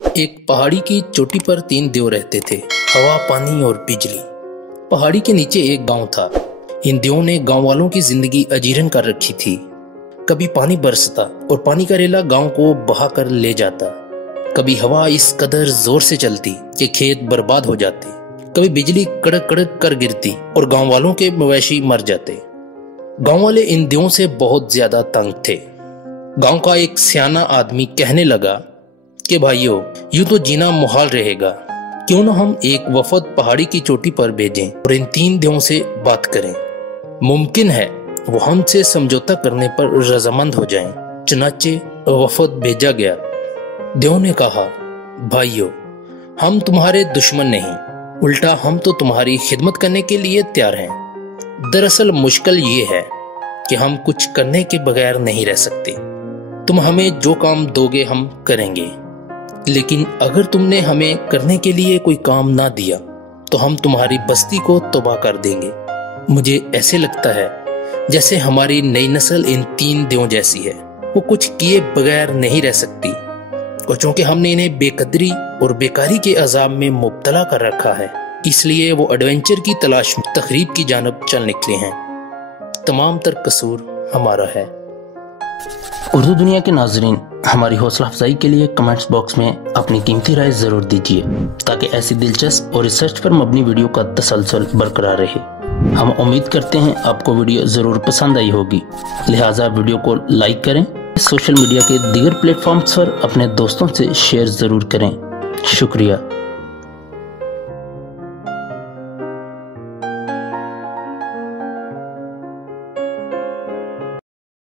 एक पहाड़ी की चोटी पर 3 देव रहते थे, हवा, पानी और बिजली। पहाड़ी के नीचे एक गांव था। इन देवों ने गांव वालों की जिंदगी अजीरन कर रखी थी। कभी पानी बरसता और पानी का रेला गांव को बहा कर ले जाता। कभी हवा इस कदर जोर से चलती कि खेत बर्बाद हो जाते। कभी बिजली कड़क कड़क कर गिरती और गांव वालों के मवेशी मर जाते। गांव वाले इन देवों से बहुत ज्यादा तंग थे। गांव का एक सियाना आदमी कहने लगा कि भाइयों, यूं तो जीना मुहाल रहेगा। क्यों न हम एक वफद पहाड़ी की चोटी पर भेजें और इन 3 देवों से बात करें। मुमकिन है वो हमसे समझौता करने पर रजामंद हो जाएं। चुनाचे वफद भेजा गया। देवों ने कहा, भाइयों, हम तुम्हारे दुश्मन नहीं, उल्टा हम तो तुम्हारी खिदमत करने के लिए तैयार हैं। दरअसल मुश्किल ये है कि हम कुछ करने के बगैर नहीं रह सकते। तुम हमें जो काम दोगे हम करेंगे, लेकिन अगर तुमने हमें करने के लिए कोई काम ना दिया तो हम तुम्हारी बस्ती को तबाह कर देंगे। मुझे ऐसे लगता है जैसे हमारी नई नस्ल इन 3 देवों जैसी है। वो कुछ किए बगैर नहीं रह सकती और चूंकि हमने इन्हें बेकदरी और बेकारी के अजाब में मुब्तला कर रखा है, इसलिए वो एडवेंचर की तलाश में तखरीब की जानब चल निकले हैं। तमाम तर कसूर हमारा है। उर्दू दुनिया के नाजरीन, हमारी हौसला अफजाई के लिए कमेंट्स बॉक्स में अपनी कीमती राय जरूर दीजिए ताकि ऐसी दिलचस्प और रिसर्च पर मबनी वीडियो का तसलसल बरकरार रहे। हम उम्मीद करते हैं आपको वीडियो जरूर पसंद आई होगी, लिहाजा वीडियो को लाइक करें। सोशल मीडिया के दीगर प्लेटफॉर्म्स पर अपने दोस्तों से शेयर जरूर करें। शुक्रिया।